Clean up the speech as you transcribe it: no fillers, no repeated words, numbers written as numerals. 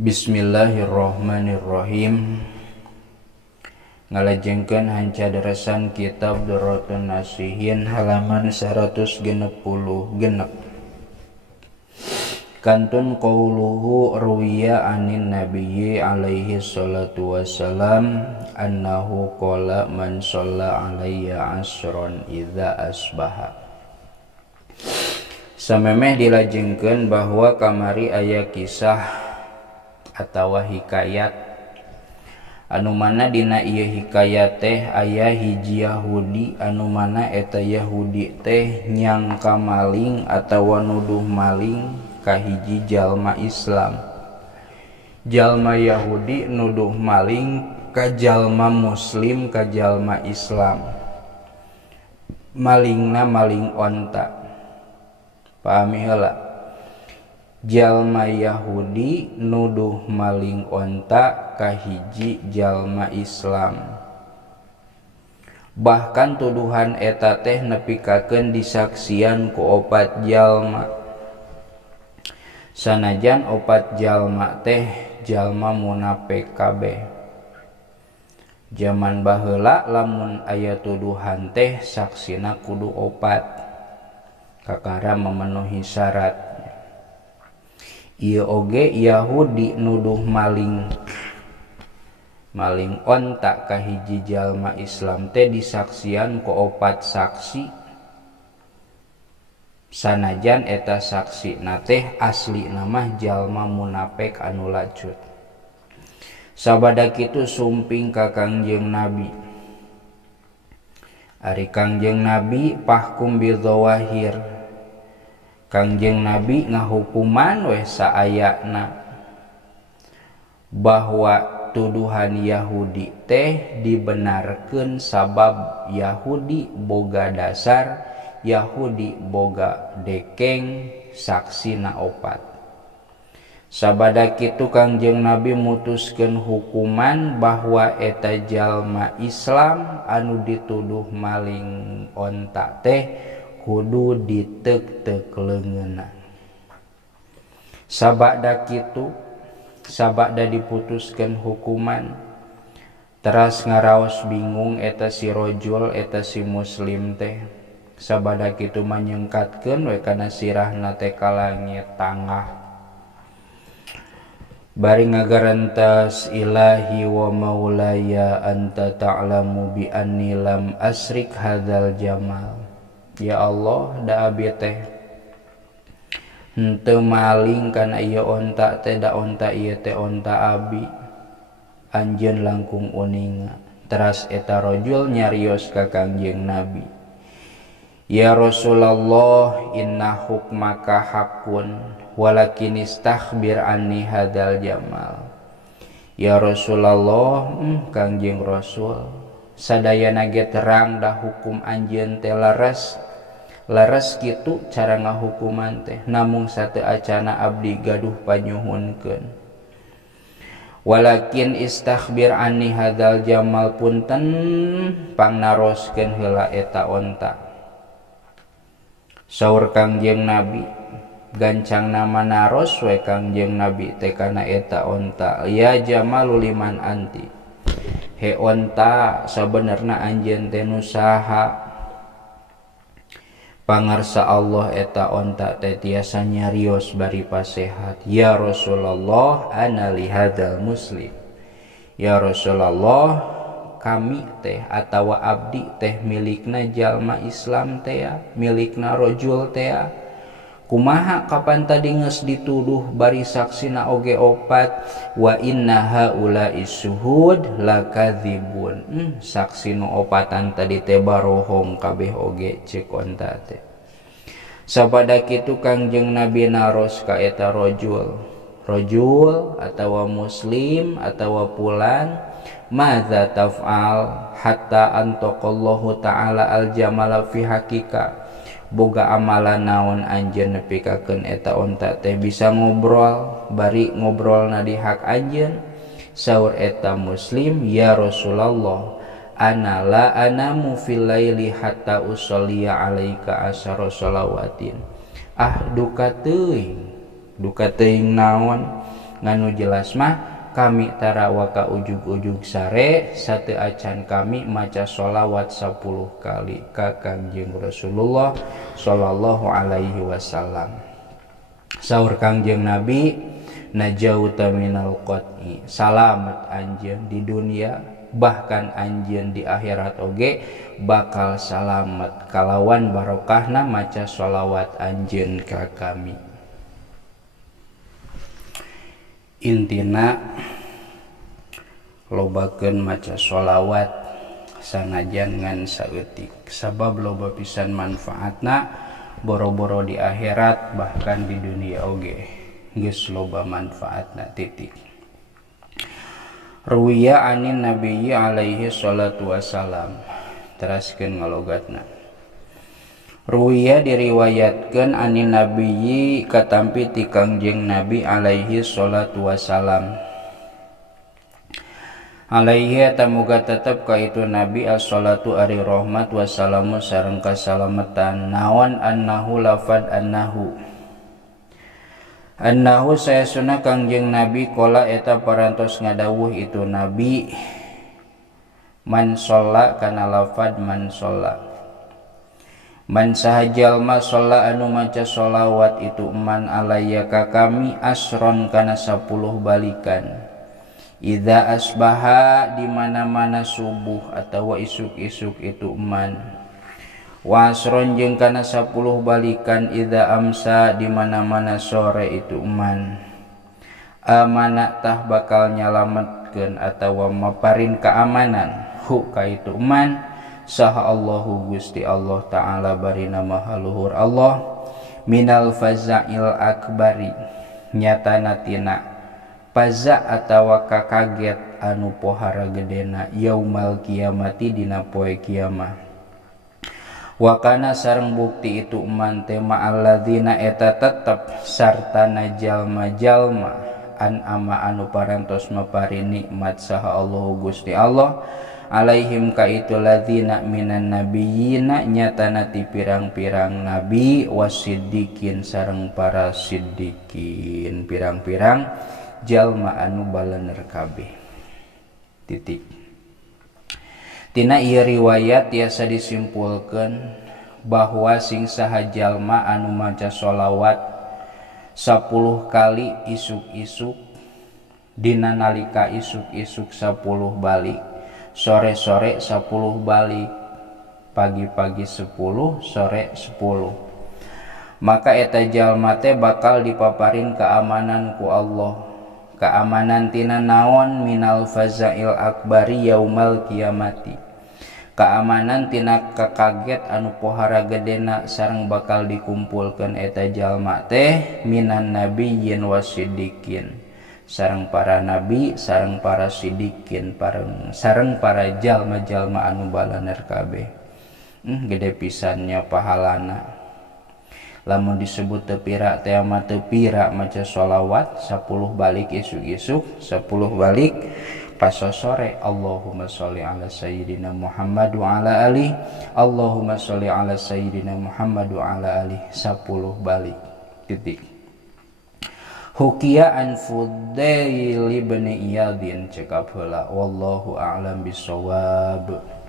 Bismillahirrahmanirrahim. Ngalajengkeun hancadarasan kitab Durratun Nasihin halaman 160 genep. Kantun qauluhu ruwiya anin nabiyyi alaihi salatu wassalam annahu qala man shalla alayya asron idza asbaha. Samemeh dilajengkeun bahwa kamari aya kisah atawa hikayat anu mana dina ieu hikayat teh aya hiji Yahudi anu mana eta Yahudi teh nyangka maling atawa nuduh maling ka hiji jalma Islam. Jalma Yahudi nuduh maling ka jalma Muslim ka jalma Islam. Malingna maling onta. Pahami heula. Jalma Yahudi nuduh maling onta ka hiji jalma Islam. Bahkan tuduhan eta teh nepikakeun disaksian ku opat jalma. Sanajan opat jalma teh jalma munafik kabeh. Zaman baheula lamun aya tuduhan teh saksina kudu opat kakara memenuhi syarat. Ieu oge Yahudi nuduh maling onta ka hiji jalma Islam teh disaksian ku opat saksi. Sanajan eta saksi na teh asli mah jalma munafik anu lacut. Sabada kitu sumping ka Kangjeng Nabi. Ari Kangjeng Nabi pahkum bidzawahir. Kangjeng Nabi ngahukuman we saayana bahwa tuduhan Yahudi teh dibenarkeun sabab Yahudi boga dasar, Yahudi boga dekeng, saksina opat. Sabada kitu Kangjeng Nabi mutuskeun hukuman bahwa eta jalma Islam anu dituduh maling onta teh kudu ditek-tek leungeunna. Sabada kitu, sabada diputuskeun hukuman, teras ngaraos bingung eta si rojul eta si muslim teh. Sabada kitu manyengkatkeun we kana sirahna teh ka langit tangah. Bari ngagarantas ilahi wa maulaya anta ta'lamu bi anni lam asrik hadzal jamal. Ya Allah, da abi teh henteu maling kana ieu onta teh, da onta ieu teh onta abi. Anjeun langkung uninga. Teras eta rajul nyarios ka Kangjeng Nabi. Ya Rasulullah, inna hukmaka haqqun walakin istakhbir anni hadzal jamal. Ya Rasulullah, Kangjeng Rasul, sadayana ge terang da hukum anjeun teh leres kitu cara ngahukuman teh, namung sateu acana abdi gaduh panyuhunkeun. Walakin istakhbir anni hadzal jamal punten pangnaroskeun heula eta onta. Saur Kangjeng Nabi, gancang nama naros we Kangjeng Nabi teh kana eta onta. Ya jamalu liman anti. He onta, sabenerna anjeun teh nu saha? Pangarsa Allah eta onta teh tiasa nyarios bari pasehat. Ya Rasulullah, ana li hadzal muslim. Ya Rasulullah, kami teh atawa abdi teh milikna jalma Islam teh, milikna rajul teh. Kumaha kapan tadi geus dituduh bari saksina oge opat, wa inna haula'i syuhud lakadzibun. Saksi nu opatan tadi teh barohong kabeh oge ceuk onta teh. Sabada kitu Kangjeng Nabi naros ka eta rajul atawa muslim atawa pulan, madza taf'al hatta antaqallahu ta'ala al-jamala fi hakika. Boga amalan naon anjeun nepikakeun eta onta teh bisa ngobrol, bari ngobrolna di hak anjeun. Saur eta muslim, ya Rasulullah, ana la anamu fil laili hatta usolliya alaika asyara shalawatin. Duka teuing naon nganu jelas mah kami tara waka ujug-ujug sare sate acan kami maca sholawat 10 kali ka Kangjeng Rasulullah sallallahu alaihi wasallam. Saur Kangjeng Nabi najauta minal qat'i, salamet anjeun di dunia bahkan anjeun di akhirat oge bakal salamet kalawan barokahna maca sholawat anjeun ka kami. Intina lobakeun maca sholawat sanajan ngan saeutik sabab loba pisan manfaatna boro-boro di akhirat bahkan di dunia oge geus loba manfaatna titik. Ruwiya anin nabiyyi alaihi salatu wassalam, teraskeun ngalogatna. Ruwiya diriwayatkeun anin nabiyyi katampi ti Kangjeng Nabi alaihi salatu wassalam. Alaihi tamuga tetep ka itu Nabi as-salatu ari rahmat wassalamu sareng kasalametan naon annahu lafad annahu saya sunah Kangjeng Nabi kola eta parantos ngadawuh itu Nabi man sholla kana lafad man sholla man sahajal ma sholla anu maca sholawat itu man alaya ka kami asron kana 10 balikan idza asbaha di mana-mana subuh atau isuk-isuk itu man wa asron jeung kana 10 balikan idza amsa di mana-mana sore itu man amana tah bakal nyalametkeun atawa maparin keamanan hu ka itu man saha Allahu Gusti Allah taala barina maha luhur Allah minal fazail akbari nyatana tina paza atawa kakaget anu pohara gedena yaumal kiamati dina poe kiamah. Wakana sareng bukti itu man tema alladzina eta tetep sartana jalma-jalma an ama anu parantos mapari nikmat saha Allahu Gusti Allah alaihim ka itu ladzina minan nabiyina nyatana ti pirang-pirang nabi wasiddiqin sareng para siddiqin pirang-pirang jalma anu balener kabeh. Titik. Tina ieu riwayat tiasa disimpulkeun bahwa sing saha jalma anu maca sholawat 10 kali isuk-isuk dina nalika isuk-isuk 10 balik, sore-sore 10 balik, pagi-pagi 10, sore 10. Maka eta jalma teh bakal dipaparin keamanan ku Allah. Keamanan tina naon minal fazail akbari yaumal kiamati. Keamanan tina kakaget anu pohara gedena sareng bakal dikumpulkeun eta jalma teh minan nabiyyin wasiddiqin. Sareng para nabi, sareng para siddiqin, sareng para jalma-jalma anu balaner kabeh. Gede pisannya pahalana. Lamun disebut tepira teh mah tepira maca sholawat 10 balik isuk-isuk 10 balik pas sore Allahumma sholli ala sayyidina Muhammad wa ala ali Allahumma sholli ala sayyidina Muhammad wa ala ali 10 balik titik. Hukiya an Fudail ibn Iyadin cekap heula wallahu a'lam bisawab.